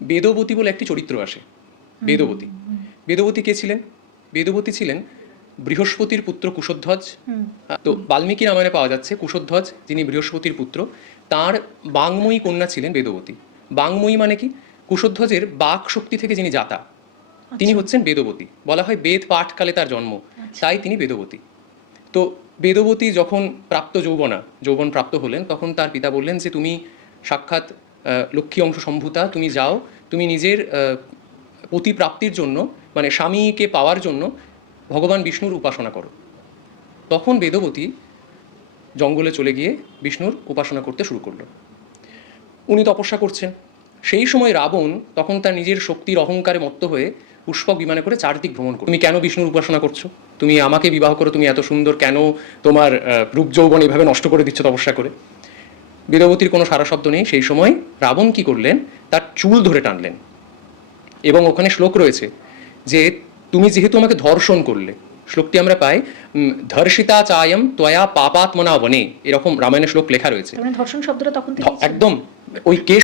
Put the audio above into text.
বেদবতী বলে একটি চরিত্র আসে। বেদবতী, বেদবতী কে ছিলেন? বেদবতী ছিলেন বৃহস্পতির পুত্র কুশধ্বজ। তো বাল্মীকি রামায়ণে পাওয়া যাচ্ছে কুশধ্বজ যিনি বৃহস্পতির পুত্র, তার বাংময়ী কন্যা ছিলেন বেদবতী। বাংময়ী মানে কি? কুশধ্বজের বাক শক্তি থেকে যিনি জাতা, তিনি হচ্ছেন বেদবতী। বলা হয় বেদ পাঠকালে তার জন্ম, তাই তিনি বেদবতী। তো বেদবতী যখন যৌবন প্রাপ্ত হলেন, তখন তার পিতা বললেন যে তুমি সাক্ষাৎ লক্ষ্মী অংশ সম্ভূতা, তুমি যাও, তুমি নিজের পতি প্রাপ্তির জন্য, মানে স্বামীকে পাওয়ার জন্য ভগবান বিষ্ণুর উপাসনা করো। তখন বেদবতী জঙ্গলে চলে গিয়ে বিষ্ণুর উপাসনা করতে শুরু করলো। উনি তপস্যা করছেন। সেই সময় রাবণ তখন তার নিজের শক্তির অহংকারে মত্ত হয়ে পুষ্পক বিমানে করে চারদিক ভ্রমণ করো। তুমি কেন বিষ্ণুর উপাসনা করছো? তুমি আমাকে বিবাহ করো, তুমি এত সুন্দর, কেন তোমার রূপ যৌবন এভাবে নষ্ট করে দিচ্ছ তপস্যা করে? বেদবতীর কোনো সারা শব্দ নেই। সেই সময় রাবণ কি করলেন? তার চুল ধরে টানলেন, এবং ওখানে শ্লোক রয়েছে যে তুমি যেহেতু আমাকে ধর্ষণ করলে, শ্লোকটি আমরা পাই ধর্ষিতা চায়ম ত্বয়া পাপাত্মনা বনে, এরকম রামায়ণের শ্লোক লেখা রয়েছে। ধর্ষণ শব্দটা তখন থেকে একদম ওই কে